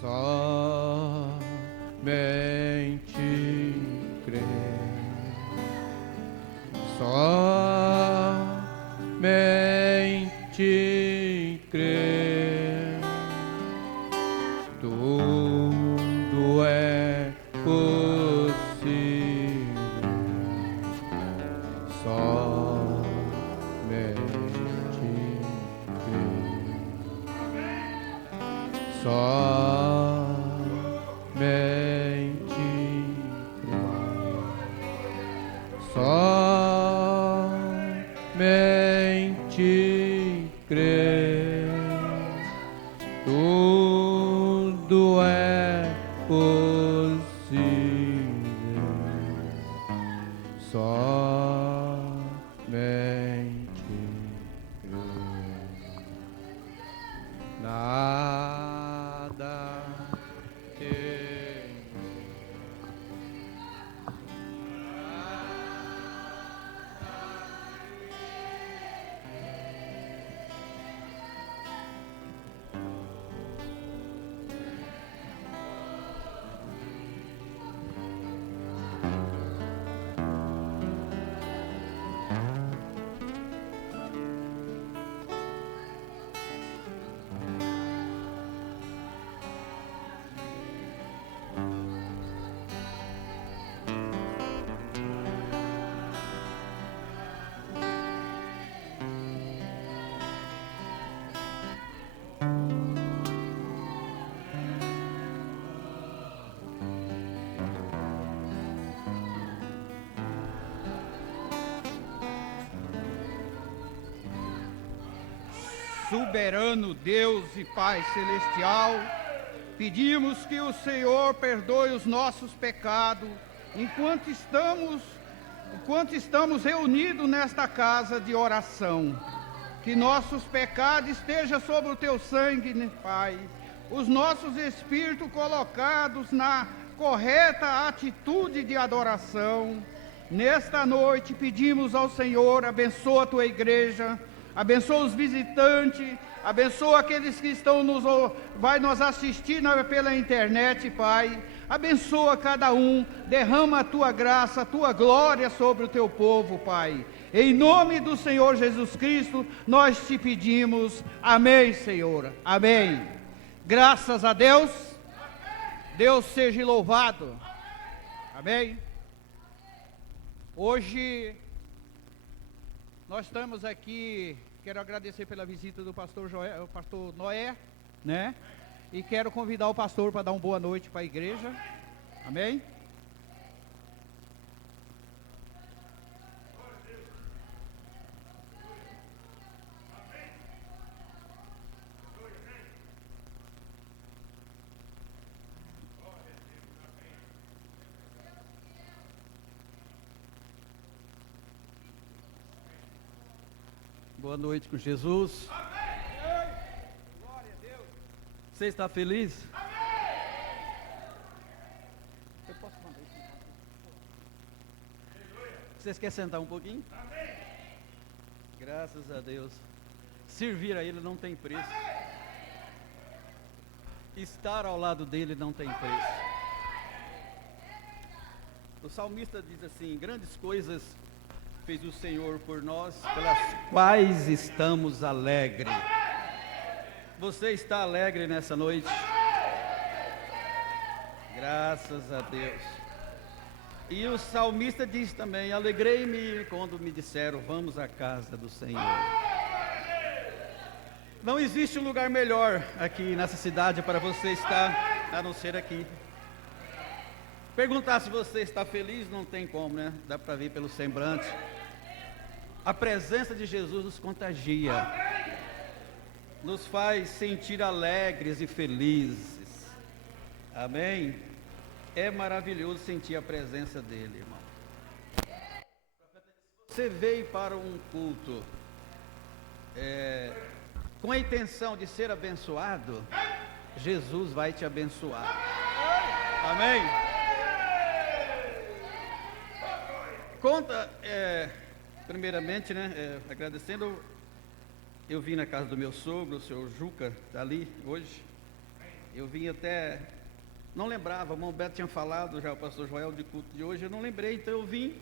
somente crer, somente crer, tudo é possível, somente crer, somente crer, somente crer, tudo é possível, somente crer. Nada tem. Soberano Deus e Pai Celestial, pedimos que o Senhor perdoe os nossos pecados enquanto estamos reunidos nesta casa de oração. Que nossos pecados estejam sobre o teu sangue, né, Pai. Os nossos espíritos colocados na correta atitude de adoração. Nesta noite pedimos ao Senhor, abençoa a tua igreja, abençoa os visitantes, abençoa aqueles que vai nos assistir pela internet, Pai. Abençoa cada um, derrama a tua graça, a tua glória sobre o teu povo, Pai. Em nome do Senhor Jesus Cristo, nós te pedimos. Amém, Senhor. Amém. Graças a Deus. Deus seja louvado. Amém. Hoje nós estamos aqui. Quero agradecer pela visita do pastor Noé, né? E quero convidar o pastor para dar uma boa noite para a igreja. Amém? Boa noite com Jesus. Amém. Glória a Deus. Você está feliz? Amém. Eu posso mandar isso? Vocês querem sentar um pouquinho? Amém. Graças a Deus. Servir a Ele não tem preço. Estar ao lado dele não tem preço. O salmista diz assim: grandes coisas fez o Senhor por nós, pelas quais estamos alegres. Você está alegre nessa noite? Graças a Deus. E o salmista diz também: alegrei-me quando me disseram, vamos à casa do Senhor. Não existe um lugar melhor aqui nessa cidade para você estar, a não ser aqui. Perguntar se você está feliz, não tem como, né? Dá para ver pelo semblante. A presença de Jesus nos contagia, nos faz sentir alegres e felizes. Amém? É maravilhoso sentir a presença dele, irmão. Você veio para um culto com a intenção de ser abençoado, Jesus vai te abençoar. Amém? Conta, primeiramente, né, agradecendo, eu vim na casa do meu sogro, o senhor Juca, está ali hoje, Eu vim até, não lembrava, o irmão Beto tinha falado já, o pastor Joel, de culto de hoje, eu não lembrei, então eu vim,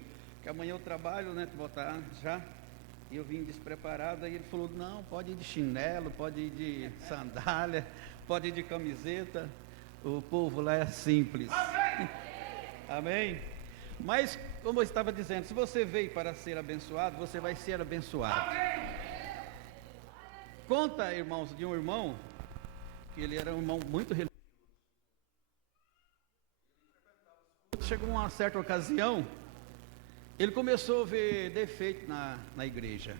que amanhã eu trabalho, né, voltar já, e eu vim despreparado, aí ele falou, não, pode ir de chinelo, pode ir de sandália, pode ir de camiseta, o povo lá é simples. Amém? Mas, como eu estava dizendo, se você veio para ser abençoado, você vai ser abençoado. Conta, irmãos, de um irmão, que ele era um irmão muito religioso. Chegou uma certa ocasião, ele começou a ver defeito na igreja.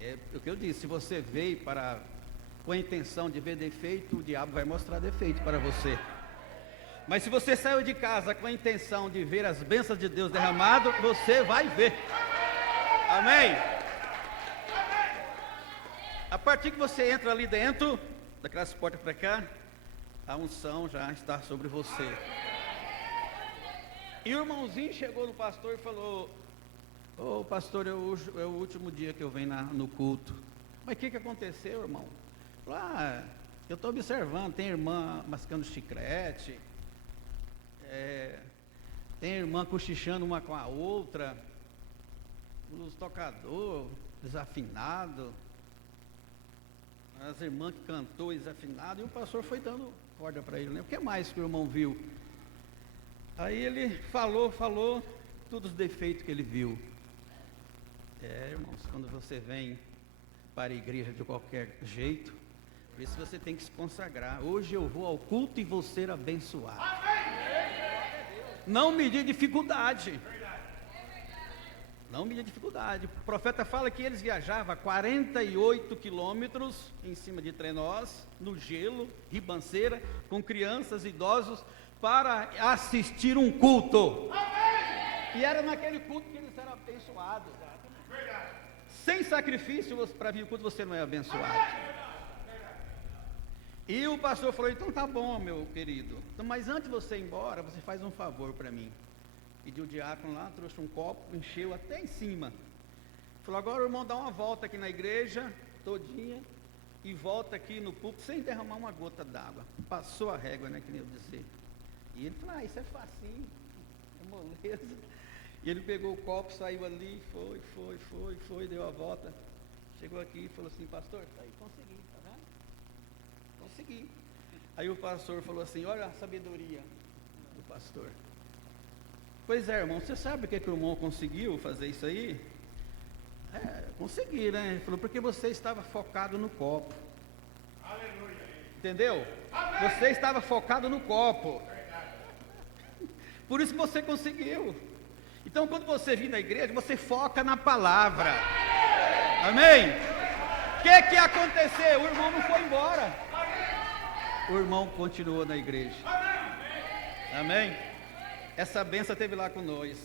É o que eu disse, se você veio com a intenção de ver defeito, o diabo vai mostrar defeito para você. Mas se você saiu de casa com a intenção de ver as bênçãos de Deus derramado, você vai ver. Amém? A partir que você entra ali dentro, daquelas portas para cá, a unção já está sobre você. E o irmãozinho chegou no pastor e falou, ô pastor, é o último dia que eu venho no culto. Mas o que aconteceu, irmão? Falou, eu estou observando, tem irmã mascando chiclete, tem irmã cochichando uma com a outra, os tocadores desafinados, as irmãs que cantou desafinado, e o pastor foi dando corda para ele, né? O que mais que o irmão viu? Aí ele falou todos os defeitos que ele viu. Irmãos, quando você vem para a igreja de qualquer jeito, por isso você tem que se consagrar. Hoje eu vou ao culto e vou ser abençoado. Não medir dificuldade. Não medir dificuldade. O profeta fala que eles viajavam 48 quilômetros em cima de trenós, no gelo, ribanceira, com crianças, idosos, para assistir um culto. E era naquele culto que eles eram abençoados. Sem sacrifício, para vir o culto você não é abençoado. E o pastor falou, então tá bom, meu querido. Então, mas antes de você ir embora, você faz um favor para mim. Pediu o diácono lá, trouxe um copo, encheu até em cima. Falou, agora o irmão dá uma volta aqui na igreja, todinha, e volta aqui no púlpito sem derramar uma gota d'água. Passou a régua, né, que nem eu dizer. E ele falou, isso é facinho, é moleza. E ele pegou o copo, saiu ali, foi, deu a volta. Chegou aqui e falou assim, pastor, tá aí, consegui, tá vendo? Consegui. Aí o pastor falou assim, olha a sabedoria do pastor. Pois é, irmão, você sabe o que o irmão conseguiu fazer isso aí? Consegui, né? Ele falou, porque você estava focado no copo. Aleluia. Entendeu? Amém. Você estava focado no copo. Por isso que você conseguiu. Então, quando você vir na igreja, você foca na palavra. Amém? O que aconteceu? O irmão não foi embora. O irmão continuou na igreja. Amém? Essa benção esteve lá com nós.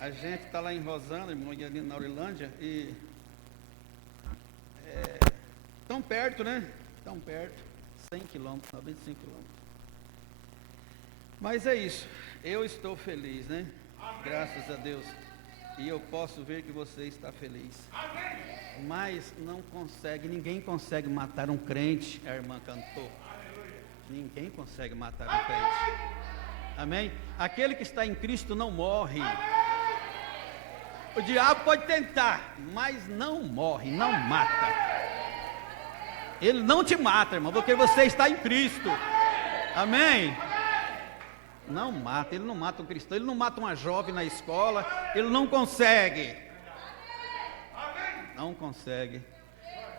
A gente está lá em Rosana, irmão, e ali na Aurilândia, e tão perto, né? Tão perto, 100 quilômetros, 95 quilômetros. Mas é isso, eu estou feliz, né? Graças a Deus. E eu posso ver que você está feliz. Mas ninguém consegue matar um crente, a irmã cantou. Ninguém consegue matar um crente. Amém? Aquele que está em Cristo não morre. O diabo pode tentar, mas não morre, não mata. Ele não te mata, irmão, porque você está em Cristo. Amém? Não mata, ele não mata um cristão, ele não mata uma jovem na escola, ele não consegue. Não consegue.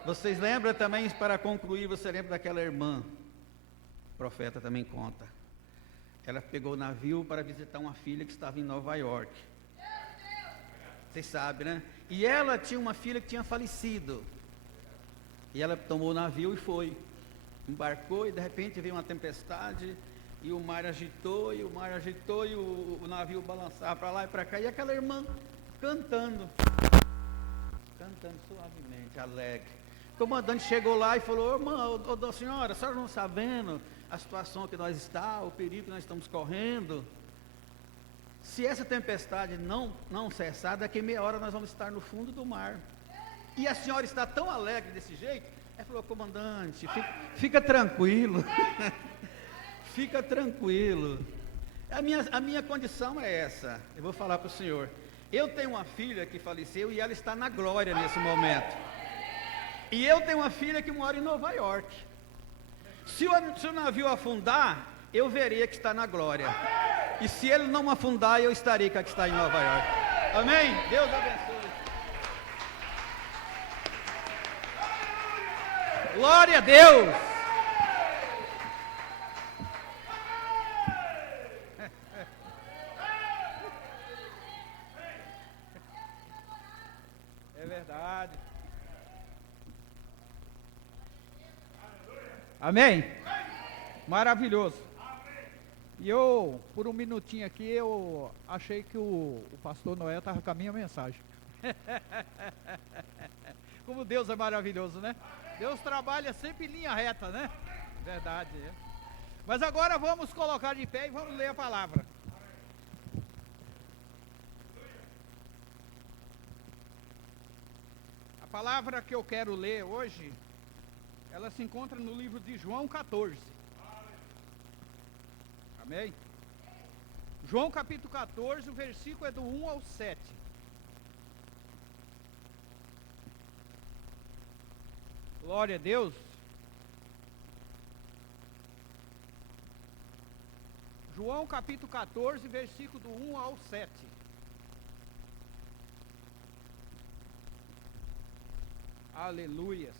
Vocês lembram também, para concluir, você lembra daquela irmã? O profeta também conta. Ela pegou o navio para visitar uma filha que estava em Nova York. Vocês sabem, né? E ela tinha uma filha que tinha falecido. E ela tomou o navio e foi. Embarcou e de repente veio uma tempestade. E o mar agitou, e o navio balançava para lá e para cá. E aquela irmã cantando suavemente, alegre. O comandante chegou lá e falou, irmã, senhora, a senhora não está vendo a situação que nós estamos, o perigo que nós estamos correndo? Se essa tempestade não cessar, daqui a meia hora nós vamos estar no fundo do mar. E a senhora está tão alegre desse jeito, Ele falou, comandante, fica tranquilo, fica tranquilo. A minha condição é essa, eu vou falar para o senhor. Eu tenho uma filha que faleceu e ela está na glória nesse momento. E eu tenho uma filha que mora em Nova York. Se o navio afundar, eu verei que está na glória. E se ele não afundar, eu estarei com a que está em Nova York. Amém? Deus abençoe. Glória a Deus. É verdade. Amém? Maravilhoso. E eu, por um minutinho aqui, eu achei que o pastor Noé estava com a minha mensagem. Como Deus é maravilhoso, né? Deus trabalha sempre em linha reta, né? Verdade. É. Mas agora vamos colocar de pé e vamos ler a palavra. A palavra que eu quero ler hoje, ela se encontra no livro de João 14. Amém? João capítulo 14, o versículo é do 1 ao 7. Glória a Deus. João capítulo 14, versículo do 1 ao 7. Aleluias.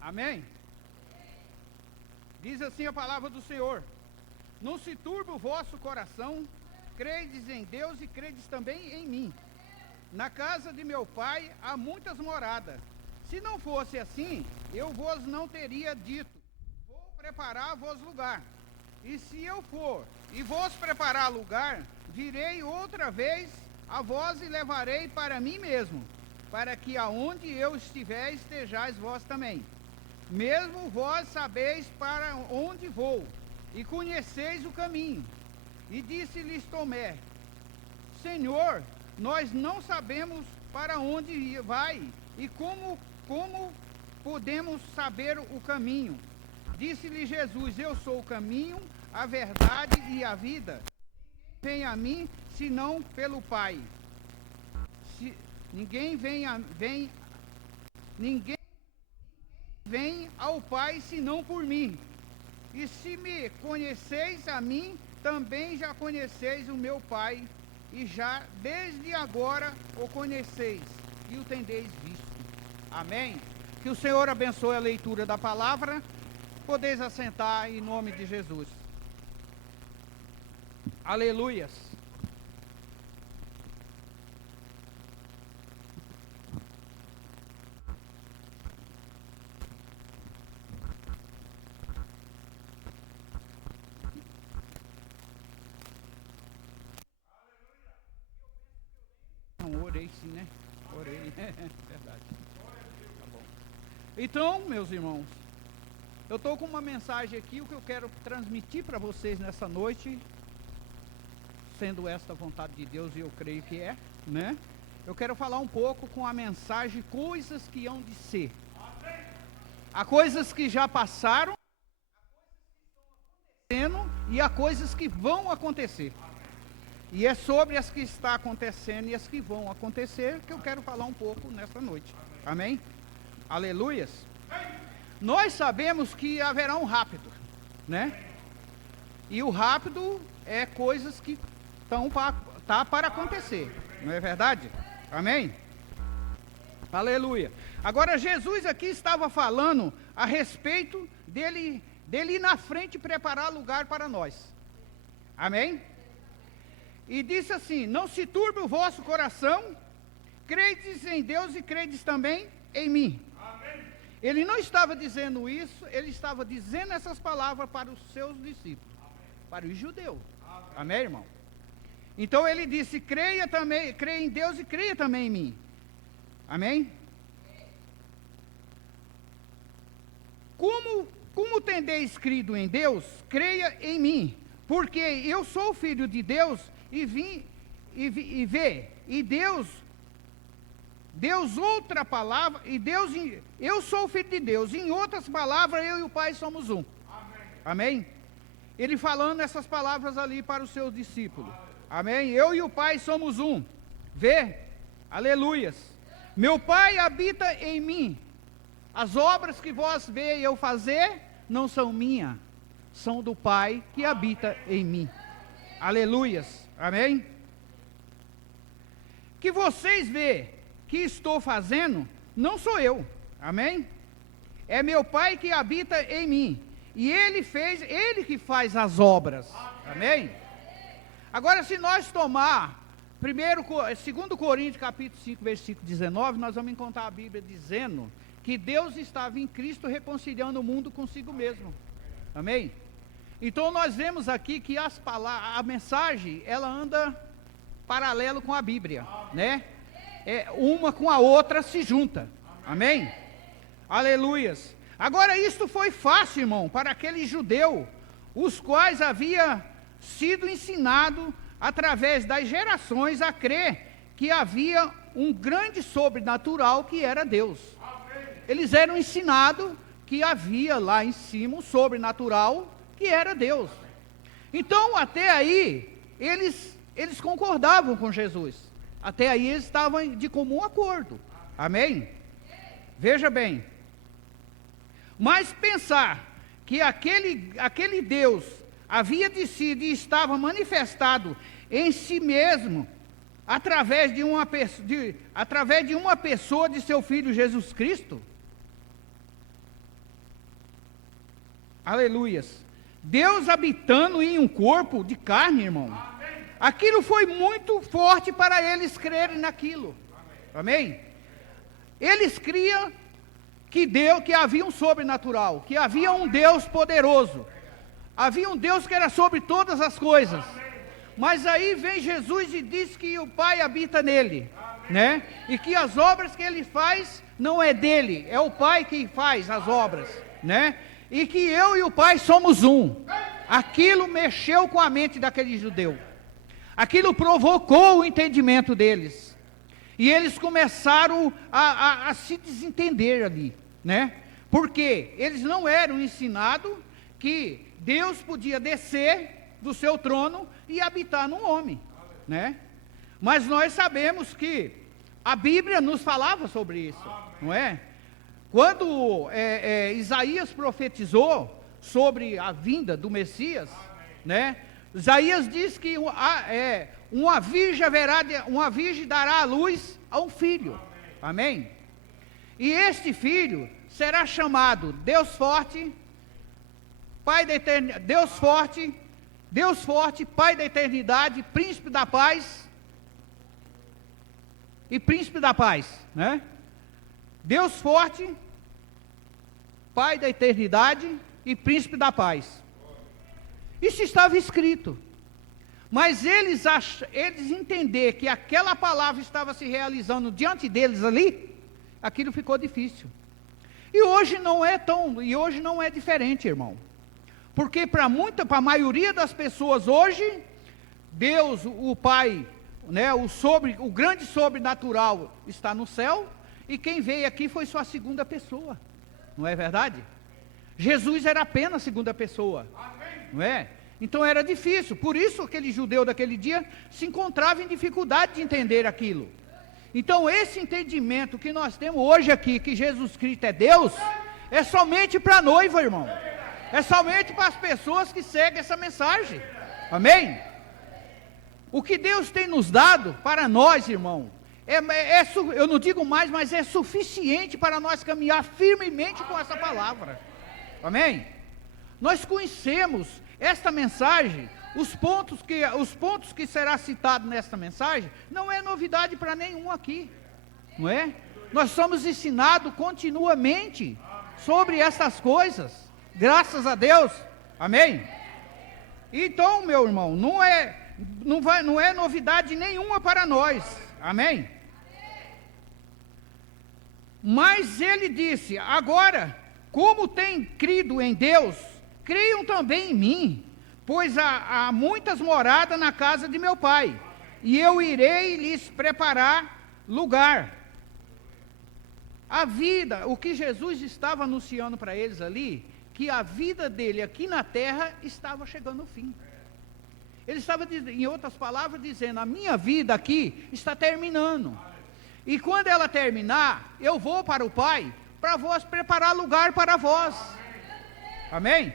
Amém? Diz assim a palavra do Senhor: não se turbe o vosso coração, credes em Deus e credes também em mim. Na casa de meu pai há muitas moradas. Se não fosse assim, eu vos não teria dito, vou preparar-vos lugar. E se eu for e vos preparar lugar, virei outra vez a vós e levarei para mim mesmo, para que aonde eu estiver estejais vós também. Mesmo vós sabeis para onde vou, e conheceis o caminho. E disse-lhes Tomé: Senhor, nós não sabemos para onde vai, e como podemos saber o caminho? Disse-lhe Jesus: eu sou o caminho, a verdade e a vida. Ninguém vem a mim, senão pelo Pai. Ninguém vem ao Pai, senão por mim. E se me conheceis a mim, também já conheceis o meu Pai, e já desde agora o conheceis, e o tendeis visto. Amém? Que o Senhor abençoe a leitura da palavra. Podeis assentar em nome de Jesus. Aleluias. Não, orei sim, né? Orei, verdade. Tá bom. Então, meus irmãos, eu estou com uma mensagem aqui, o que eu quero transmitir para vocês nessa noite, sendo esta a vontade de Deus, e eu creio que é, né? Eu quero falar um pouco com a mensagem coisas que hão de ser. Há coisas que já passaram, e há coisas que vão acontecer. E é sobre as que está acontecendo e as que vão acontecer que eu quero falar um pouco nessa noite. Amém? Aleluias. Nós sabemos que haverá um rápido, né? E o rápido é coisas que tá para acontecer, não é verdade? Amém? Aleluia. Agora Jesus aqui estava falando a respeito dele ir na frente preparar lugar para nós. Amém? E disse assim: não se turbe o vosso coração, credes em Deus e credes também em mim. Amém. Ele não estava dizendo isso, ele estava dizendo essas palavras para os seus discípulos, para os judeus. Amém, irmão? Então ele disse: creia em Deus e creia também em mim. Amém? Como tendeis crido em Deus, creia em mim, porque eu sou filho de Deus e vim e Deus Deus outra palavra, e Deus, eu sou o Filho de Deus. Em outras palavras, eu e o Pai somos um. Amém? Ele falando essas palavras ali para os seus discípulos. Amém? Eu e o Pai somos um. Vê? Aleluias. Meu Pai habita em mim. As obras que vós vê eu fazer não são minhas, são do Pai que habita em mim. Aleluias. Amém? Que vocês vê que estou fazendo, não sou eu. Amém? É meu Pai que habita em mim. E ele que faz as obras. Amém? Agora, se nós tomar 2 Coríntios capítulo 5, versículo 19, nós vamos encontrar a Bíblia dizendo que Deus estava em Cristo reconciliando o mundo consigo mesmo. Amém? Então nós vemos aqui que a mensagem, ela anda paralelo com a Bíblia, né? Uma com a outra se junta. Amém? Aleluias. Agora, isto foi fácil, irmão, para aqueles judeus, os quais havia sido ensinado através das gerações a crer que havia um grande sobrenatural que era Deus. Eles eram ensinados que havia lá em cima um sobrenatural que era Deus. Então, até aí, eles concordavam com Jesus. Até aí eles estavam de comum acordo. Amém? Veja bem. Mas pensar que aquele Deus havia de si e estava manifestado em si mesmo através de uma pessoa de seu Filho Jesus Cristo. Aleluias. Deus habitando em um corpo de carne, irmão. Aquilo foi muito forte para eles crerem naquilo. Amém? Eles criam que havia um sobrenatural, que havia um Deus poderoso. Havia um Deus que era sobre todas as coisas. Mas aí vem Jesus e diz que o Pai habita nele, né? E que as obras que ele faz não é dele, é o Pai que faz as obras, né? E que eu e o Pai somos um. Aquilo mexeu com a mente daquele judeu. Aquilo provocou o entendimento deles. E eles começaram a se desentender ali, né? Porque eles não eram ensinados que Deus podia descer do seu trono e habitar num homem, né? Mas nós sabemos que a Bíblia nos falava sobre isso, não é? Quando Isaías profetizou sobre a vinda do Messias, né? Isaías diz que uma virgem dará à luz a um filho. Amém? E este filho será chamado Deus forte, Pai da eternidade, Deus forte, Pai da eternidade, Príncipe da paz e Príncipe da paz, né? Deus forte, Pai da eternidade e Príncipe da paz. Isso estava escrito. Mas eles entender que aquela palavra estava se realizando diante deles ali, aquilo ficou difícil. E hoje não é diferente, irmão. Porque para a maioria das pessoas hoje, Deus, o Pai, né, o grande sobrenatural está no céu, e quem veio aqui foi só a segunda pessoa. Não é verdade? Jesus era apenas a segunda pessoa. Não é? Então era difícil. Por isso aquele judeu daquele dia se encontrava em dificuldade de entender aquilo. Então esse entendimento que nós temos hoje aqui, que Jesus Cristo é Deus, é somente para a noiva, irmão. É somente para as pessoas que seguem essa mensagem. Amém? O que Deus tem nos dado para nós, irmão, eu não digo mais, mas é suficiente para nós caminhar firmemente com essa palavra. Amém? Nós conhecemos esta mensagem, os pontos que será citado nesta mensagem, não é novidade para nenhum aqui, não é? Nós somos ensinados continuamente sobre essas coisas, graças a Deus, amém? Então, meu irmão, não é novidade nenhuma para nós, amém? Mas ele disse, agora, como têm crido em Deus, creiam também em mim, pois há muitas moradas na casa de meu Pai, e eu irei lhes preparar lugar. a vida, o que Jesus estava anunciando para eles ali, que a vida dele aqui na terra estava chegando ao fim. Ele estava, em outras palavras, dizendo, a minha vida aqui está terminando. E quando ela terminar, eu vou para o Pai, para vós preparar lugar para vós. Amém?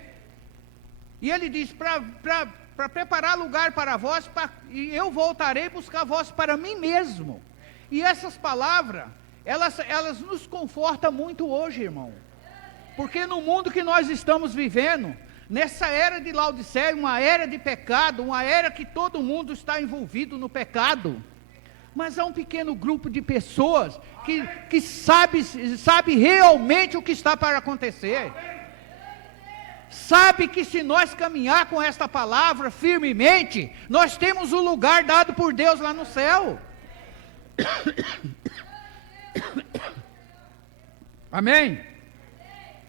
E ele diz, para preparar lugar para vós, e eu voltarei buscar vós para mim mesmo. E essas palavras, elas nos confortam muito hoje, irmão. Porque no mundo que nós estamos vivendo, nessa era de Laodiceia, uma era de pecado, uma era que todo mundo está envolvido no pecado, mas há um pequeno grupo de pessoas que sabe realmente o que está para acontecer. Sabe que se nós caminhar com esta palavra firmemente, nós temos o lugar dado por Deus lá no céu. Amém?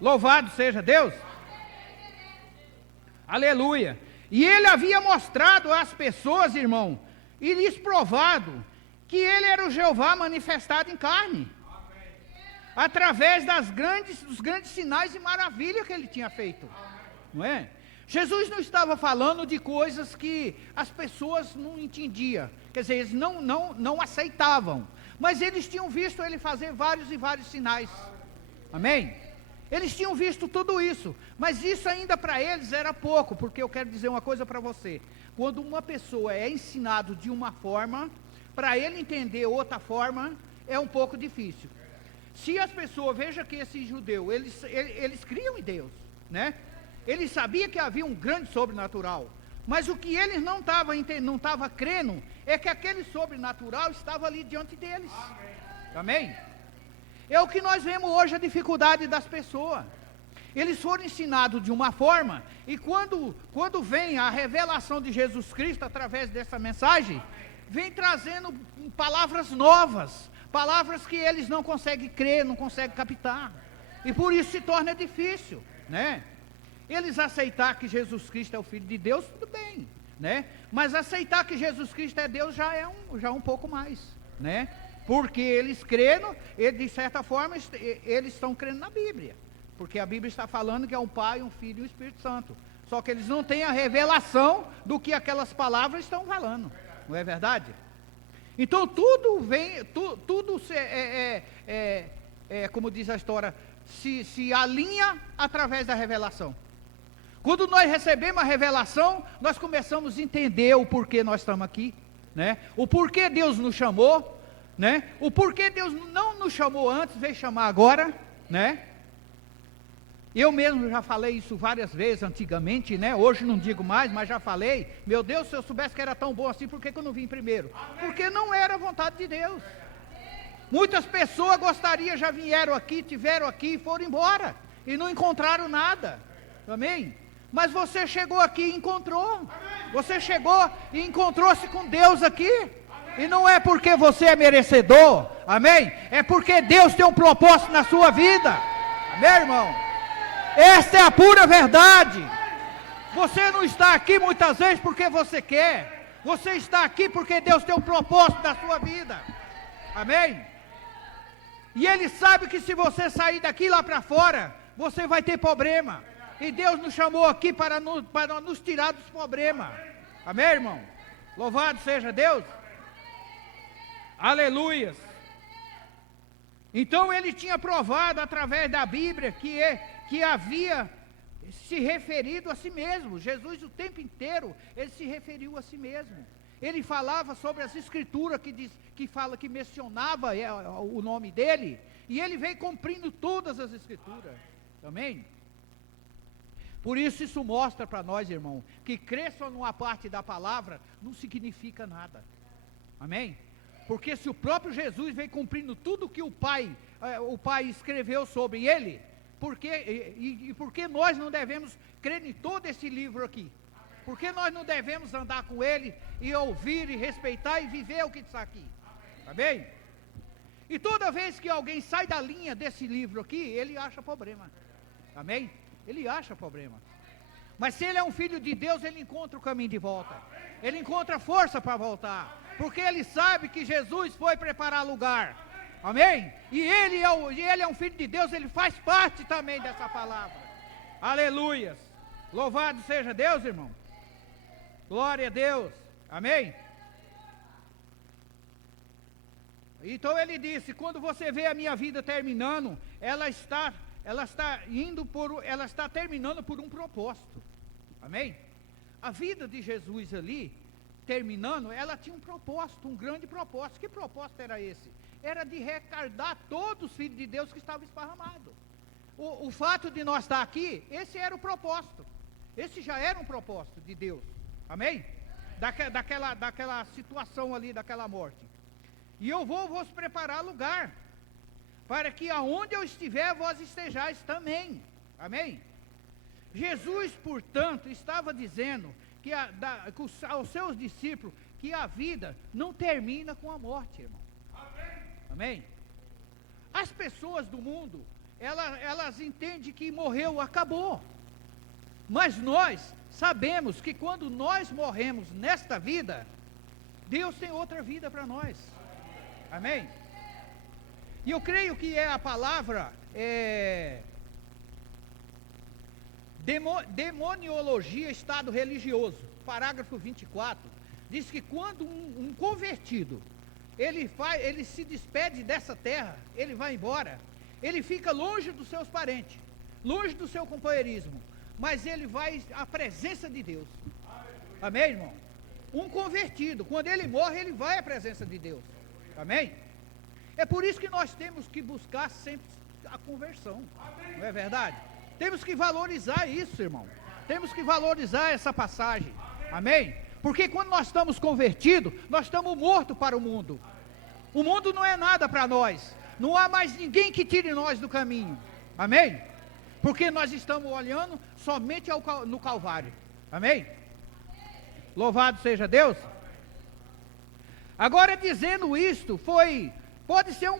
Louvado seja Deus. Aleluia. E ele havia mostrado às pessoas, irmão, e lhes provado que ele era o Jeová manifestado em carne, através dos grandes sinais e maravilhas que ele tinha feito, não é? Jesus não estava falando de coisas que as pessoas não entendiam, quer dizer, eles não aceitavam, mas eles tinham visto ele fazer vários e vários sinais, amém? Eles tinham visto tudo isso, mas isso ainda para eles era pouco, porque eu quero dizer uma coisa para você, quando uma pessoa é ensinado de uma forma, para ele entender outra forma, é um pouco difícil. Se as pessoas, veja que esse judeu, eles criam em Deus, né? Eles sabiam que havia um grande sobrenatural, mas o que eles não estavam crendo, é que aquele sobrenatural estava ali diante deles, amém? É o que nós vemos hoje, a dificuldade das pessoas. Eles foram ensinados de uma forma, e quando vem a revelação de Jesus Cristo, através dessa mensagem, vem trazendo palavras novas, palavras que eles não conseguem crer, não conseguem captar, e por isso se torna difícil, né? Eles aceitar que Jesus Cristo é o Filho de Deus, tudo bem, né? Mas aceitar que Jesus Cristo é Deus já é um pouco mais, né? Porque eles creram, de certa forma, eles estão crendo na Bíblia, porque a Bíblia está falando que é um Pai, um Filho e um Espírito Santo, só que eles não têm a revelação do que aquelas palavras estão falando, não é verdade? Então tudo vem, tudo como diz a história, se alinha através da revelação. Quando nós recebemos a revelação, nós começamos a entender o porquê nós estamos aqui, né? O porquê Deus nos chamou, né? O porquê Deus não nos chamou antes, veio chamar agora, né? Eu mesmo já falei isso várias vezes antigamente, né? Hoje não digo mais, mas já falei. Meu Deus, se eu soubesse que era tão bom assim, por que eu não vim primeiro? Porque não era a vontade de Deus. Muitas pessoas gostariam, já vieram aqui, tiveram aqui, foram embora e não encontraram nada, amém? Mas você chegou aqui e encontrou. Você chegou e encontrou-se com Deus aqui. E não é porque você é merecedor, amém? É porque Deus tem um propósito na sua vida, amém, irmão? Esta é a pura verdade. Você não está aqui muitas vezes porque você quer. Você está aqui porque Deus tem um propósito na sua vida, amém? E Ele sabe que se você sair daqui lá para fora, você vai ter problema. E Deus nos chamou aqui para nos tirar dos problemas. Amém, irmão? Louvado seja Deus. Aleluias. Então ele tinha provado através da Bíblia que havia se referido a si mesmo. Jesus o tempo inteiro, ele se referiu a si mesmo. Ele falava sobre as escrituras que mencionava o nome dele. E ele veio cumprindo todas as escrituras. Amém? Por isso mostra para nós, irmão, que crer só numa parte da palavra não significa nada. Amém? Porque se o próprio Jesus veio cumprindo tudo que o Pai escreveu sobre ele, por que nós não devemos crer em todo esse livro aqui? Por que nós não devemos andar com ele e ouvir e respeitar e viver o que está aqui? Amém? E toda vez que alguém sai da linha desse livro aqui, ele acha problema. Amém? Ele acha problema. Mas se ele é um filho de Deus, ele encontra o caminho de volta. Ele encontra força para voltar. Porque ele sabe que Jesus foi preparar lugar. Amém? E ele é um filho de Deus, ele faz parte também dessa palavra. Aleluias. Louvado seja Deus, irmão. Glória a Deus. Amém? Então ele disse, quando você vê a minha vida terminando, ela está terminando por um propósito. Amém? A vida de Jesus ali, terminando, ela tinha um propósito, um grande propósito. Que propósito era esse? Era de recardar todos os filhos de Deus que estavam esparramados. O fato de nós estar aqui, esse era o propósito. Esse já era um propósito de Deus. Amém? Daquela situação ali, daquela morte. E eu vou vos preparar lugar, para que aonde eu estiver, vós estejais também. Amém? Jesus, portanto, estava dizendo aos seus discípulos que a vida não termina com a morte, irmão. Amém? As pessoas do mundo, elas entendem que morreu, acabou. Mas nós sabemos que quando nós morremos nesta vida, Deus tem outra vida para nós. Amém? E eu creio que é a palavra demoniologia, estado religioso, parágrafo 24, diz que quando um convertido, ele se despede dessa terra, ele vai embora, ele fica longe dos seus parentes, longe do seu companheirismo, mas ele vai à presença de Deus. Amém, irmão? Um convertido, quando ele morre, ele vai à presença de Deus. Amém? É por isso que nós temos que buscar sempre a conversão. Não é verdade? Temos que valorizar isso, irmão. Temos que valorizar essa passagem. Amém? Porque quando nós estamos convertidos, nós estamos mortos para o mundo. O mundo não é nada para nós. Não há mais ninguém que tire nós do caminho. Amém? Porque nós estamos olhando somente no Calvário. Amém? Louvado seja Deus. Agora, dizendo isto, pode ser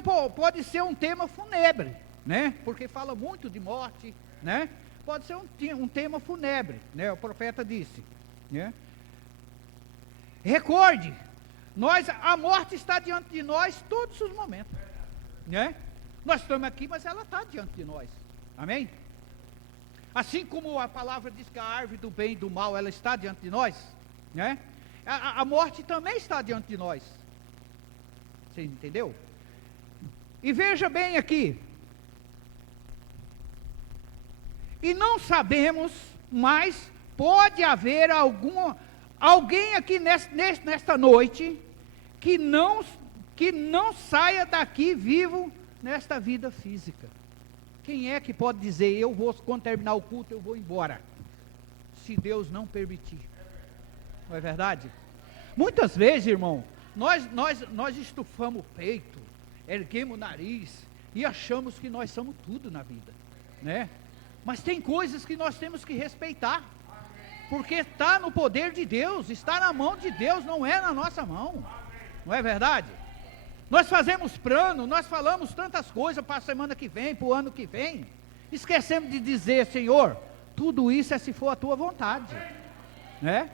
um tema fúnebre, né? Porque fala muito de morte, né? Pode ser um tema fúnebre, né? O profeta disse, né? Recorde, a morte está diante de nós todos os momentos, né? Nós estamos aqui, mas ela está diante de nós. Amém? Assim como a palavra diz que a árvore do bem e do mal, ela está diante de nós, né? A morte também está diante de nós. Você entendeu? E veja bem aqui. E não sabemos, mas pode haver alguém aqui nesta noite que não saia daqui vivo nesta vida física. Quem é que pode dizer, quando terminar o culto, eu vou embora? Se Deus não permitir. Não é verdade? Muitas vezes, irmão, nós estufamos o peito, erguemos o nariz e achamos que nós somos tudo na vida, né? Mas tem coisas que nós temos que respeitar, porque está no poder de Deus, está na mão de Deus, não é na nossa mão. Não é verdade? Nós fazemos plano, nós falamos tantas coisas para a semana que vem, para o ano que vem, esquecemos de dizer, Senhor, tudo isso é se for a tua vontade, né?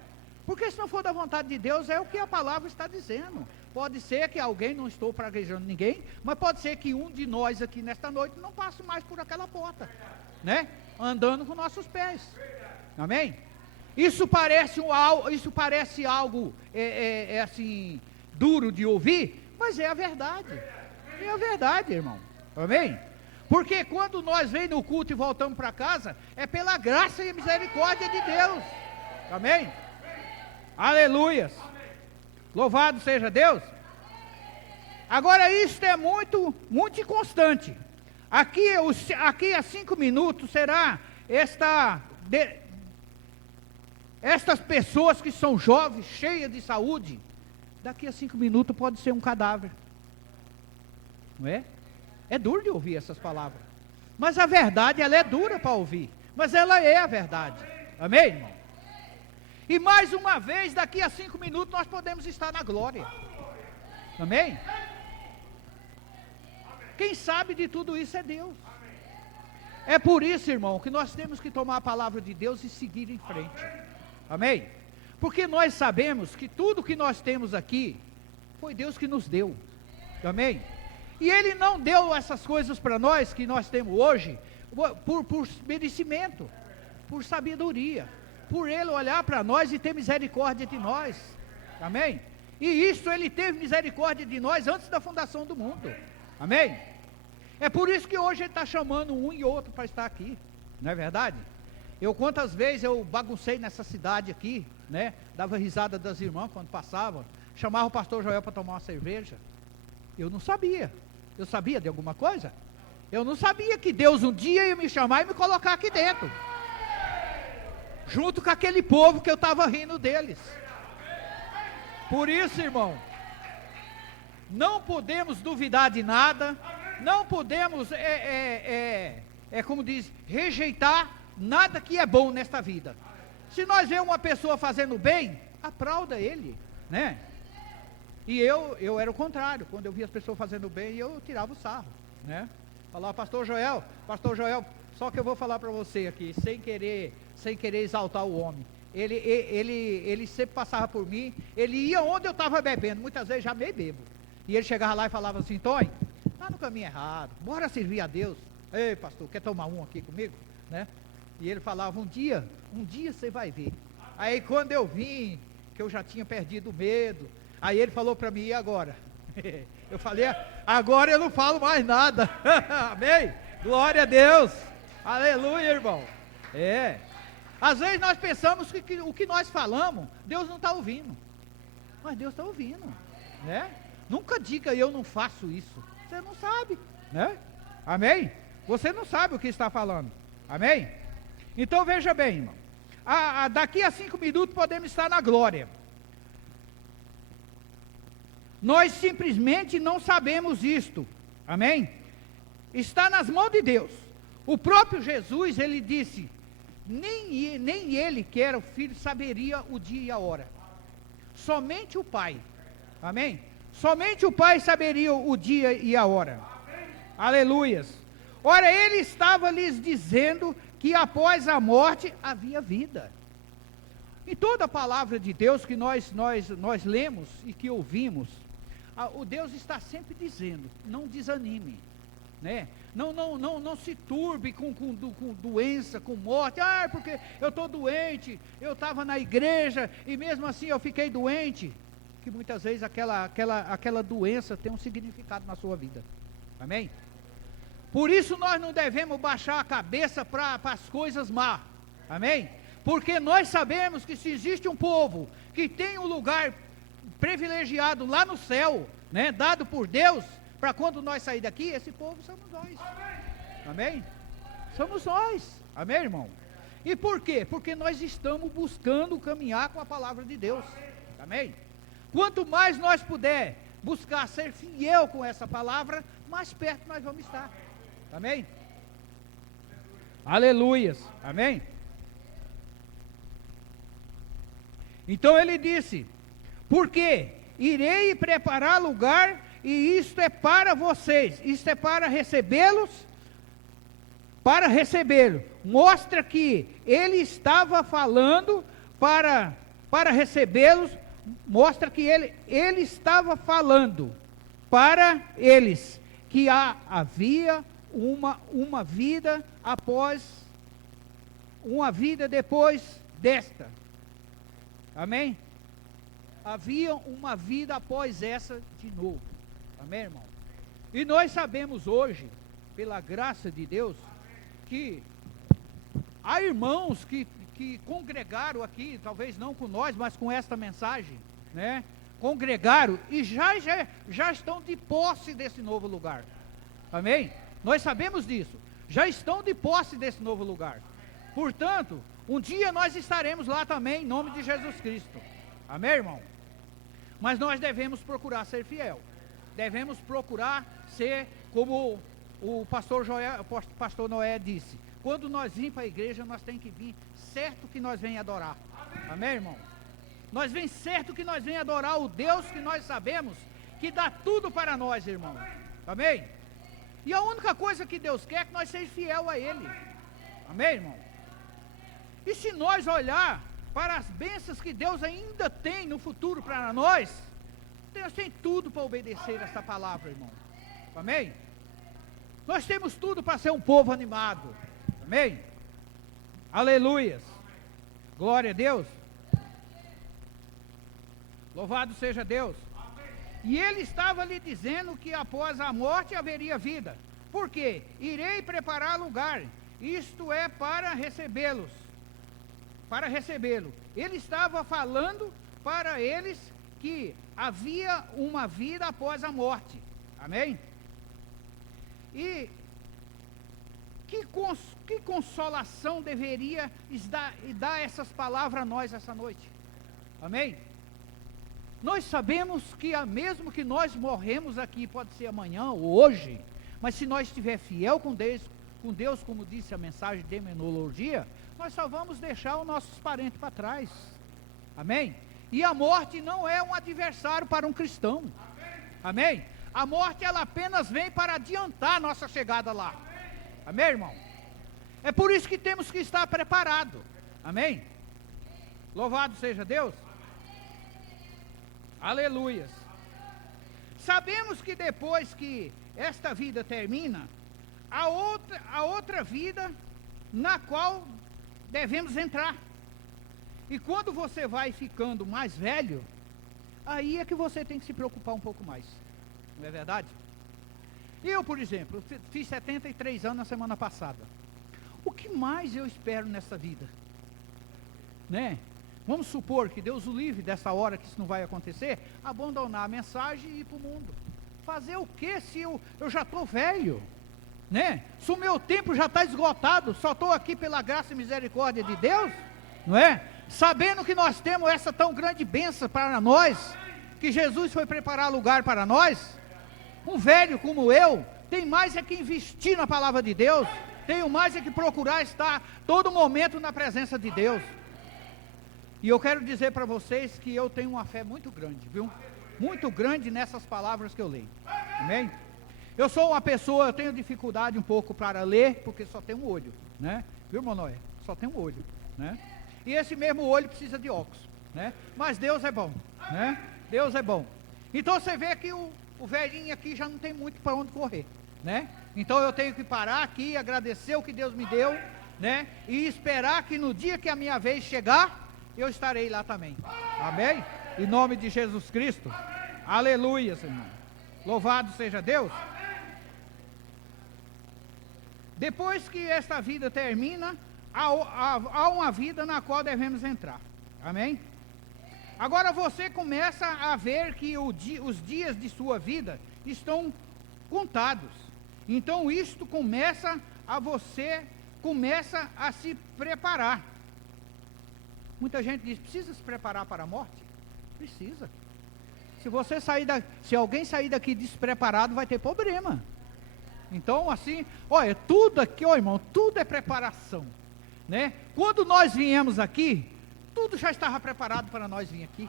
Porque se não for da vontade de Deus, é o que a palavra está dizendo. Pode ser que alguém, não estou praguejando ninguém, mas pode ser que um de nós aqui nesta noite não passe mais por aquela porta, né? Andando com nossos pés. Amém? Isso parece algo assim, duro de ouvir, mas é a verdade. É a verdade, irmão. Amém? Porque quando nós vem no culto e voltamos para casa, é pela graça e misericórdia de Deus. Amém? Aleluias. Louvado seja Deus. Agora isto é muito inconstante. Aqui a 5 minutos será estas pessoas que são jovens, cheias de saúde, daqui a 5 minutos pode ser um cadáver. Não é? É duro de ouvir essas palavras. Mas a verdade, ela é dura para ouvir. Mas ela é a verdade. Amém, irmão? E mais uma vez, daqui a 5 minutos, nós podemos estar na glória. Amém? Quem sabe de tudo isso é Deus. É por isso, irmão, que nós temos que tomar a palavra de Deus e seguir em frente. Amém? Porque nós sabemos que tudo que nós temos aqui, foi Deus que nos deu. Amém? E Ele não deu essas coisas para nós, que nós temos hoje, por merecimento, por sabedoria, por Ele olhar para nós e ter misericórdia de nós, amém? E isso Ele teve misericórdia de nós antes da fundação do mundo, amém? É por isso que hoje Ele está chamando um e outro para estar aqui, não é verdade? Quantas vezes eu baguncei nessa cidade aqui, né? Dava risada das irmãs quando passavam, chamava o pastor Joel para tomar uma cerveja. Eu não sabia. Eu sabia de alguma coisa? Eu não sabia que Deus um dia ia me chamar e me colocar aqui dentro, junto com aquele povo que eu estava rindo deles. Por isso, irmão, não podemos duvidar de nada, não podemos, como diz, rejeitar nada que é bom nesta vida. Se nós vemos uma pessoa fazendo bem, aplauda ele, né? E eu era o contrário. Quando eu via as pessoas fazendo bem, eu tirava o sarro, né? Falava, pastor Joel, só que eu vou falar para você aqui, sem querer exaltar o homem. Ele sempre passava por mim, ele ia onde eu estava bebendo, muitas vezes já meio bebo. E ele chegava lá e falava assim, Tony, está no caminho errado, bora servir a Deus. Ei, pastor, quer tomar um aqui comigo? Né? E ele falava, um dia você vai ver. Aí quando eu vim, que eu já tinha perdido o medo, aí ele falou para mim, e agora? Eu falei, agora eu não falo mais nada. Amém? Glória a Deus. Aleluia, irmão. Às vezes nós pensamos que o que nós falamos, Deus não está ouvindo. Mas Deus está ouvindo, né? Nunca diga, eu não faço isso. Você não sabe, né? Amém? Você não sabe o que está falando. Amém? Então veja bem, irmão. Daqui a 5 minutos podemos estar na glória. Nós simplesmente não sabemos isto, amém? Está nas mãos de Deus. O próprio Jesus, ele disse, nem ele, que era o Filho, saberia o dia e a hora. Somente o Pai, amém? Somente o Pai saberia o dia e a hora. Aleluias. Ora, ele estava lhes dizendo que após a morte havia vida. Em toda a palavra de Deus que nós lemos e que ouvimos, o Deus está sempre dizendo, não desanime, né? Não se turbe com doença, com morte. Porque eu estou doente, eu estava na igreja e mesmo assim eu fiquei doente. Que muitas vezes aquela doença tem um significado na sua vida, amém? Por isso nós não devemos baixar a cabeça para as coisas má, amém? Porque nós sabemos que se existe um povo que tem um lugar privilegiado lá no céu, né, dado por Deus, para quando nós sair daqui, esse povo somos nós, amém? Somos nós, amém, irmão? E por quê? Porque nós estamos buscando caminhar com a palavra de Deus, amém? Quanto mais nós puder buscar ser fiel com essa palavra, mais perto nós vamos estar, amém? Aleluias, amém? Então ele disse, porque irei preparar lugar, e isto é para vocês, isto é para recebê-los, mostra que ele estava falando para recebê-los, mostra que ele estava falando para eles, que havia uma vida depois desta, amém? Havia uma vida após essa de novo, amém, irmão? E nós sabemos hoje, pela graça de Deus, que há irmãos que congregaram aqui, talvez não com nós, mas com esta mensagem, né? Congregaram e já estão de posse desse novo lugar, amém? Nós sabemos disso, já estão de posse desse novo lugar. Portanto, um dia nós estaremos lá também, em nome de Jesus Cristo, amém, irmão? Mas nós devemos procurar ser fiel, devemos procurar ser como o pastor Noé disse, quando nós vimos para a igreja, nós temos que vir certo que nós venhamos adorar, amém, irmão? Nós vem certo que nós venhamos adorar o Deus que nós sabemos que dá tudo para nós, irmão, amém? E a única coisa que Deus quer é que nós sejamos fiel a Ele, amém, irmão? E se nós olhar para as bênçãos que Deus ainda tem no futuro para nós, Deus tem tudo para obedecer essa palavra, irmão. Amém? Nós temos tudo para ser um povo animado. Amém? Aleluias. Glória a Deus. Louvado seja Deus. E ele estava lhe dizendo que após a morte haveria vida. Por quê? Irei preparar lugar. Isto é para recebê-los. Para recebê-lo. Ele estava falando para eles que havia uma vida após a morte. Amém? E que consolação deveria dar essas palavras a nós essa noite? Amém? Nós sabemos que mesmo que nós morremos aqui, pode ser amanhã ou hoje, mas se nós estiver fiel com Deus, como disse a mensagem de demonologia, nós só vamos deixar os nossos parentes para trás. Amém? E a morte não é um adversário para um cristão. Amém? A morte ela apenas vem para adiantar a nossa chegada lá. Amém, irmão? É por isso que temos que estar preparados. Amém? Louvado seja Deus. Aleluias. Sabemos que depois que esta vida termina, a outra vida na qual devemos entrar. E quando você vai ficando mais velho, aí é que você tem que se preocupar um pouco mais. Não é verdade? Eu, por exemplo, fiz 73 anos na semana passada. O que mais eu espero nessa vida? Né? Vamos supor que Deus o livre dessa hora que isso não vai acontecer, abandonar a mensagem e ir para o mundo. Fazer o que se eu já estou velho? Né? Se o meu tempo já está esgotado, só estou aqui pela graça e misericórdia de Deus, não é? Sabendo que nós temos essa tão grande bênção para nós, que Jesus foi preparar lugar para nós. Um velho como eu, tem mais é que investir na palavra de Deus, tenho mais é que procurar estar todo momento na presença de Deus. E eu quero dizer para vocês que eu tenho uma fé muito grande, viu? Muito grande nessas palavras que eu leio. Amém? Eu sou uma pessoa, eu tenho dificuldade um pouco para ler, porque só tem um olho, né? Viu, irmão Noé? Só tem um olho, né? E esse mesmo olho precisa de óculos, né? Mas Deus é bom, né? Deus é bom. Então você vê que o velhinho aqui já não tem muito para onde correr, né? Então eu tenho que parar aqui, agradecer o que Deus me deu, né? E esperar que no dia que a minha vez chegar, eu estarei lá também. Amém? Em nome de Jesus Cristo. Aleluia, Senhor. Louvado seja Deus. Depois que esta vida termina, há uma vida na qual devemos entrar. Amém? Agora você começa a ver que os dias de sua vida estão contados. Então isto você começa a se preparar. Muita gente diz, precisa se preparar para a morte? Precisa. Se alguém sair daqui despreparado, vai ter problema. Então assim, olha, tudo aqui, ó irmão, tudo é preparação, né? Quando nós viemos aqui, tudo já estava preparado para nós vir aqui.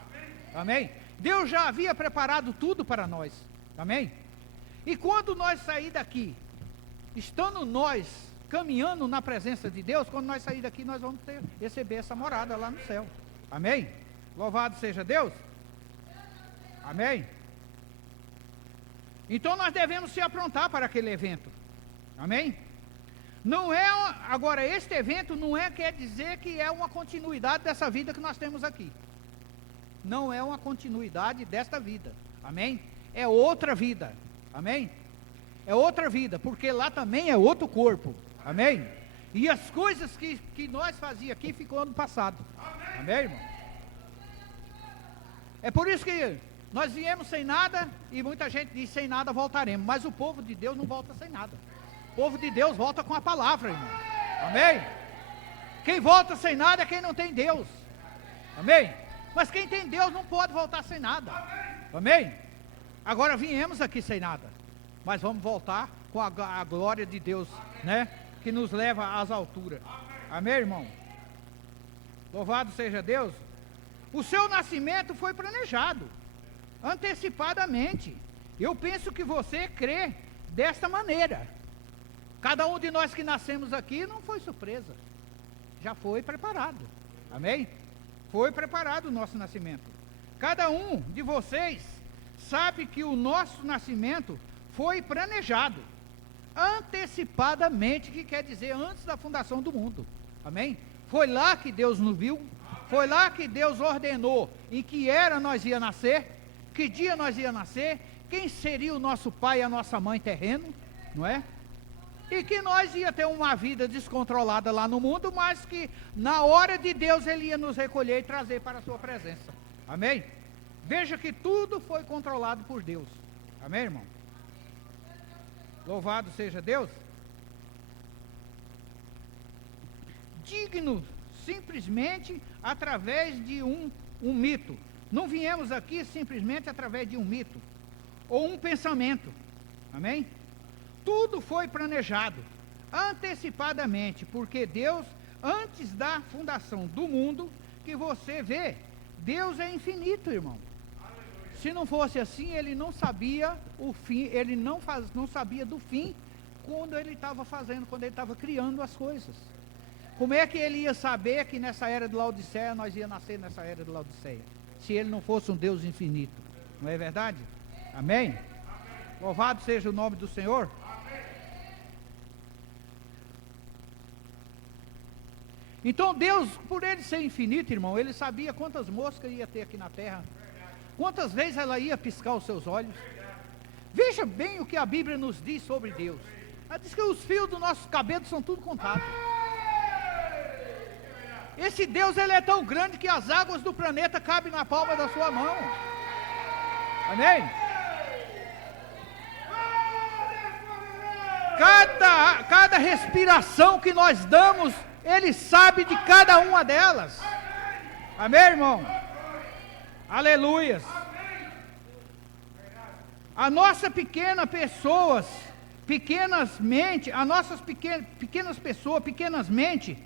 Amém? Deus já havia preparado tudo para nós. Amém? E quando nós sair daqui, estando nós caminhando na presença de Deus, quando nós sair daqui, nós vamos receber essa morada lá no céu. Amém? Louvado seja Deus. Amém? Então nós devemos se aprontar para aquele evento. Amém? Não é, agora este evento não quer dizer que é uma continuidade dessa vida que nós temos aqui. Não é uma continuidade desta vida. Amém? É outra vida. Amém? É outra vida, porque lá também é outro corpo. Amém? E as coisas que nós fazíamos aqui ficou ano passado. Amém, irmão? É por isso que nós viemos sem nada, e muita gente diz, sem nada voltaremos. Mas o povo de Deus não volta sem nada. O povo de Deus volta com a palavra, irmão. Amém? Quem volta sem nada é quem não tem Deus. Amém? Mas quem tem Deus não pode voltar sem nada. Amém? Agora viemos aqui sem nada, mas vamos voltar com a glória de Deus, né? Que nos leva às alturas. Amém, irmão? Louvado seja Deus. O seu nascimento foi planejado antecipadamente. Eu penso que você crê desta maneira. Cada um de nós que nascemos aqui não foi surpresa, já foi preparado. Amém? Foi preparado o nosso nascimento. Cada um de vocês sabe que o nosso nascimento foi planejado antecipadamente, que quer dizer antes da fundação do mundo. Amém? Foi lá que Deus nos viu, foi lá que Deus ordenou em que era nós ia nascer, que dia nós ia nascer, quem seria o nosso pai e a nossa mãe terreno, não é? E que nós ia ter uma vida descontrolada lá no mundo, mas que na hora de Deus Ele ia nos recolher e trazer para a sua presença. Amém? Veja que tudo foi controlado por Deus. Amém, irmão? Louvado seja Deus. Digno simplesmente através de um mito. Não viemos aqui simplesmente através de um mito ou um pensamento. Amém? Tudo foi planejado antecipadamente, porque Deus, antes da fundação do mundo, que você vê, Deus é infinito, irmão. Se não fosse assim, Ele não sabia o fim, Ele não sabia do fim quando Ele estava fazendo, quando Ele estava criando as coisas. Como é que Ele ia saber que nessa era de Laodiceia nós ia nascer nessa era de Laodiceia? Se Ele não fosse um Deus infinito, não é verdade? Amém? Louvado seja o nome do Senhor. Então Deus, por Ele ser infinito, irmão, Ele sabia quantas moscas ia ter aqui na terra, quantas vezes ela ia piscar os seus olhos. Veja bem o que a Bíblia nos diz sobre Deus. Ela diz que os fios dos nossos cabelos são tudo contados. Esse Deus, Ele é tão grande que as águas do planeta cabem na palma da sua mão. Amém? Cada respiração que nós damos, Ele sabe de cada uma delas. Amém, irmão? Aleluias. A nossa pequena pessoas, pequenas mentes, as nossas pequenas pessoas, pequenas mentes,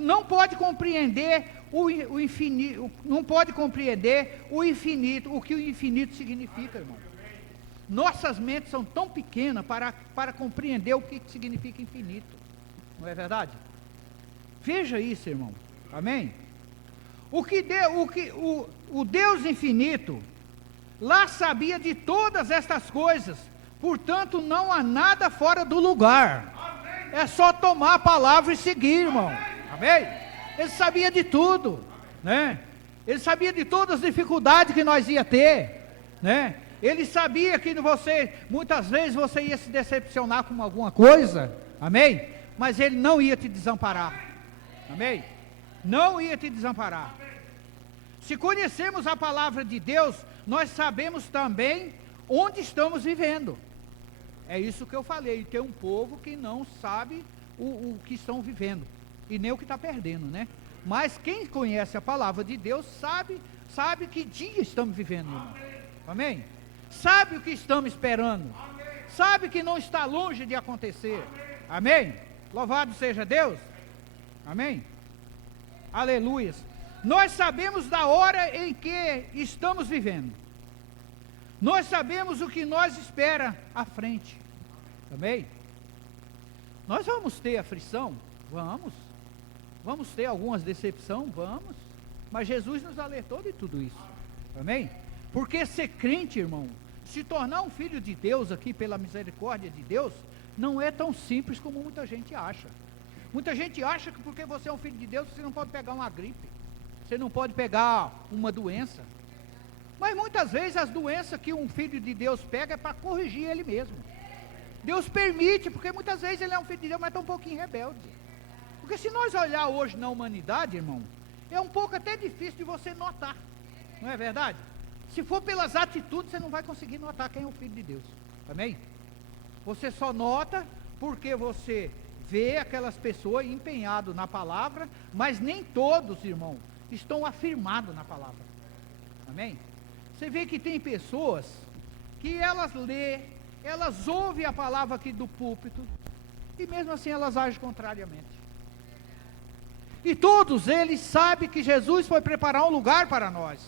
não pode compreender o infinito, não pode compreender o infinito, o que o infinito significa, irmão. Nossas mentes são tão pequenas para compreender o que significa infinito. Não é verdade? Veja isso, irmão. Amém? O Deus infinito lá sabia de todas estas coisas, portanto não há nada fora do lugar. É só tomar a palavra e seguir, irmão. Amém? Ele sabia de tudo, né? Ele sabia de todas as dificuldades que nós ia ter, né? Ele sabia que muitas vezes você ia se decepcionar com alguma coisa, amém? Mas Ele não ia te desamparar, amém? Não ia te desamparar. Se conhecemos a palavra de Deus, nós sabemos também onde estamos vivendo. É isso que eu falei, tem um povo que não sabe o que estão vivendo, e nem o que está perdendo, né? Mas quem conhece a palavra de Deus, sabe que dia estamos vivendo, irmão. Amém? Sabe o que estamos esperando, sabe que não está longe de acontecer, amém? Louvado seja Deus, amém? Aleluias. Nós sabemos da hora em que estamos vivendo, nós sabemos o que nos espera à frente, amém? Nós vamos ter aflição? Vamos ter algumas decepções? Vamos, mas Jesus nos alertou de tudo isso, amém? Porque ser crente, irmão, se tornar um filho de Deus aqui pela misericórdia de Deus, não é tão simples como muita gente acha. Muita gente acha que porque você é um filho de Deus, você não pode pegar uma gripe, você não pode pegar uma doença. Mas muitas vezes as doenças que um filho de Deus pega é para corrigir ele mesmo. Deus permite, porque muitas vezes ele é um filho de Deus, mas está um pouquinho rebelde. Porque se nós olhar hoje na humanidade, irmão, é um pouco até difícil de você notar, não é verdade? Se for pelas atitudes, você não vai conseguir notar quem é o filho de Deus, amém? Você só nota porque você vê aquelas pessoas empenhadas na palavra, mas nem todos, irmão, estão afirmados na palavra, amém? Você vê que tem pessoas que elas lê, elas ouvem a palavra aqui do púlpito, e mesmo assim elas agem contrariamente. E todos eles sabem que Jesus foi preparar um lugar para nós,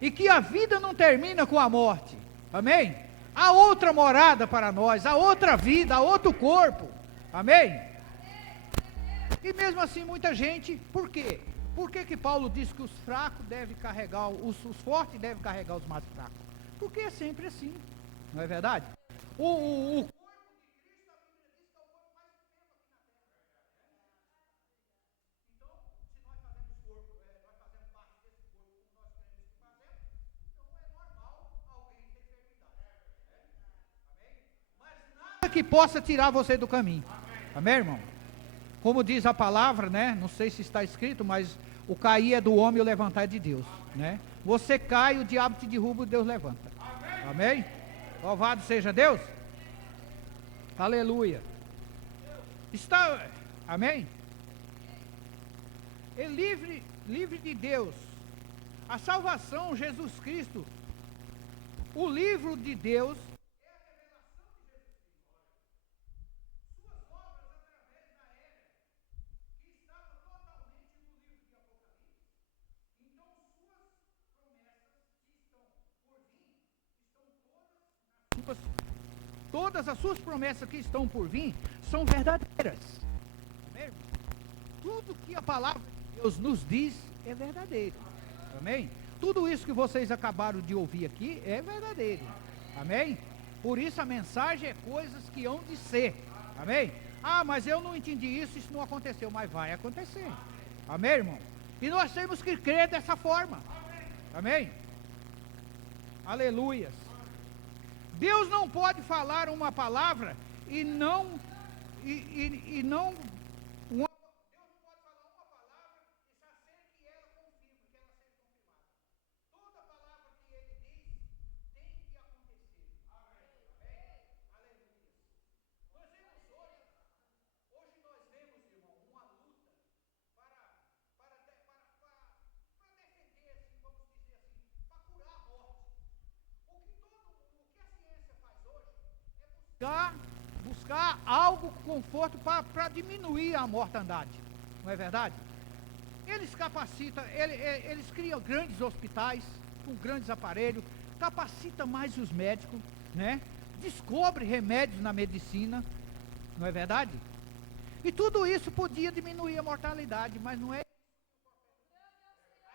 e que a vida não termina com a morte, amém? Há outra morada para nós, há outra vida, há outro corpo, amém? E mesmo assim muita gente, por quê? Por que Paulo diz que os fracos devem carregar, os fortes devem carregar os mais fracos? Porque é sempre assim, Não é verdade? O que possa tirar você do caminho. Amém, irmão? Como diz a palavra, né? Não sei se está escrito, mas o cair é do homem e o levantar é de Deus, né? Você cai, o diabo te derruba e Deus levanta. Amém? Louvado seja Deus. Aleluia. Está, amém? É livre de Deus. A salvação, Jesus Cristo, o livro de Deus, todas as suas promessas que estão por vir são verdadeiras. Amém? Tudo que a palavra de Deus nos diz é verdadeiro. Amém? Tudo isso que vocês acabaram de ouvir aqui é verdadeiro. Amém? Por isso a mensagem é coisas que hão de ser. Amém? Ah, mas eu não entendi isso, isso não aconteceu. Mas vai acontecer. Amém, irmão? E nós temos que crer dessa forma. Amém? Aleluias. Deus não pode falar uma palavra e não Deus não pode falar uma palavra e já ser que ela confirme, que ela seja confirmada. Toda palavra que ele diz tem que acontecer. Amém? Aleluia. Nós vemos hoje nós vemos, irmão, uma luta para defender, assim, vamos dizer assim, para curar a morte. O que a ciência faz hoje é buscar algo, conforto para diminuir a mortandade, não é verdade? Eles capacitam, eles criam grandes hospitais, com grandes aparelhos, capacita mais os médicos, né? Descobre remédios na medicina, não é verdade? E tudo isso podia diminuir a mortalidade, mas não é.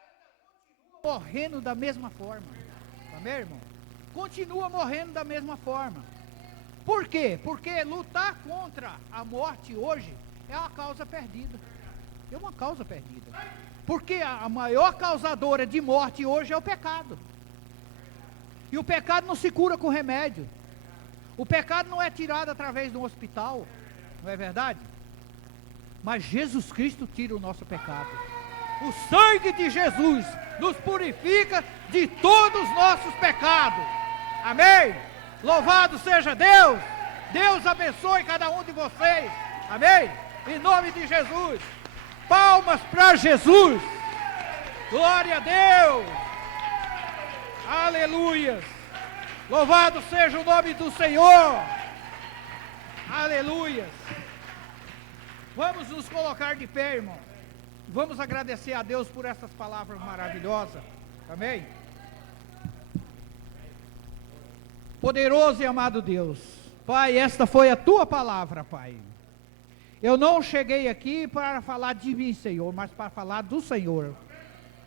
Ainda continua morrendo da mesma forma, amém, irmão? Continua morrendo da mesma forma. Por quê? Porque lutar contra a morte hoje é uma causa perdida. É uma causa perdida. Porque a maior causadora de morte hoje é o pecado. E o pecado não se cura com remédio. O pecado não é tirado através de um hospital. Não é verdade? Mas Jesus Cristo tira o nosso pecado. O sangue de Jesus nos purifica de todos os nossos pecados. Amém? Louvado seja Deus. Deus abençoe cada um de vocês. Amém? Em nome de Jesus. Palmas para Jesus. Glória a Deus. Aleluia. Louvado seja o nome do Senhor. Aleluia. Vamos nos colocar de pé, irmão. Vamos agradecer a Deus por essas palavras maravilhosas. Amém? Poderoso e amado Deus, Pai, esta foi a Tua palavra, Pai. Eu não cheguei aqui para falar de mim, Senhor, mas para falar do Senhor.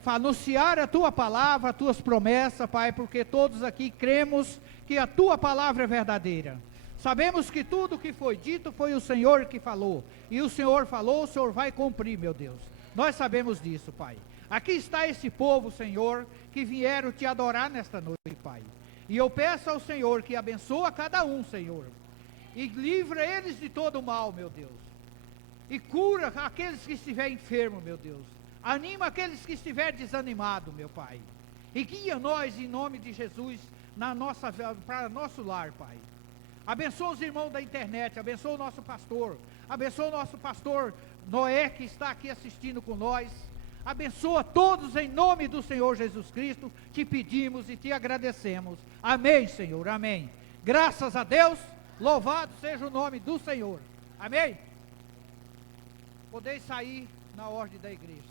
Para anunciar a Tua palavra, as Tuas promessas, Pai, porque todos aqui cremos que a Tua palavra é verdadeira. Sabemos que tudo que foi dito foi o Senhor que falou. E o Senhor falou, o Senhor vai cumprir, meu Deus. Nós sabemos disso, Pai. Aqui está esse povo, Senhor, que vieram Te adorar nesta noite, Pai. E eu peço ao Senhor que abençoe cada um, Senhor. E livra eles de todo o mal, meu Deus. E cura aqueles que estiverem enfermos, meu Deus. Anima aqueles que estiverem desanimados, meu Pai. E guia nós, em nome de Jesus, para nosso lar, Pai. Abençoa os irmãos da internet, abençoa o nosso pastor. Abençoa o nosso pastor Noé, que está aqui assistindo com nós. Abençoa todos em nome do Senhor Jesus Cristo. Te pedimos e te agradecemos. Amém, Senhor, amém. Graças a Deus, louvado seja o nome do Senhor. Amém? Podeis sair na ordem da igreja.